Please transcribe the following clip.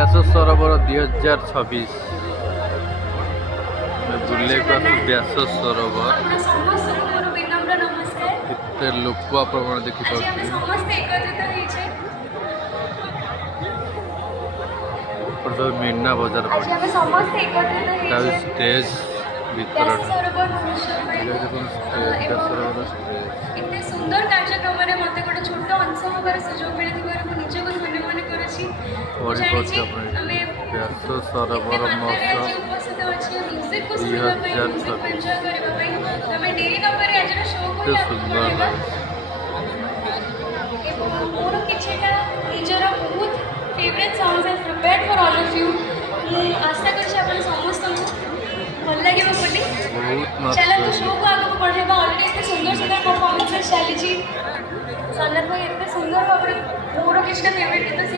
व्यास सरोवर 2026 बुले व्यास सरोवर एत लोक आप देखिए मीना बजार स्टेज भीतर इतने सुंदर कार्यक्रम में मत गोटे छोट अंश हमारे सुजोग मिली निजक धन्य मन व्यास सरोवर महोत्सव 2026 निजर बहुत favourite songs I prepared for all of you आशा कर समस्त भल लगे बोली चलो तो शो को आगे बढ़ेगा ऑलरेडी इतने सुंदर सुंदर परफॉर्मेंसेस चली सनत भाई इतने सुंदर भाव मोर किसी फेवरेट गीत